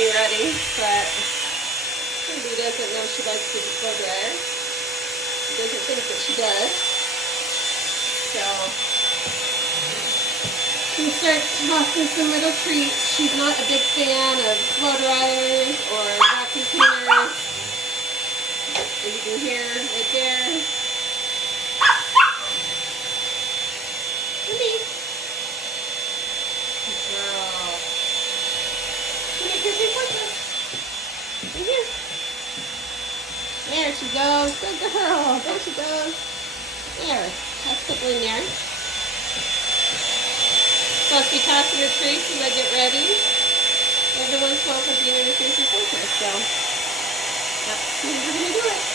getting ready, but Quin'B doesn't know she likes the blow dryer. She doesn't think that she does. So she starts tossing some little treats. She's not a big fan of blow dryers or vacuum cleaners. As you can hear right there. Quin'B. Good girl. Come here, come here. There she goes. Good girl. There she goes. There. That's a couple in there. Supposed to be tossing her treats as I get ready. Everyone's fault for being in a fancy focus, so that's how we're going to do it.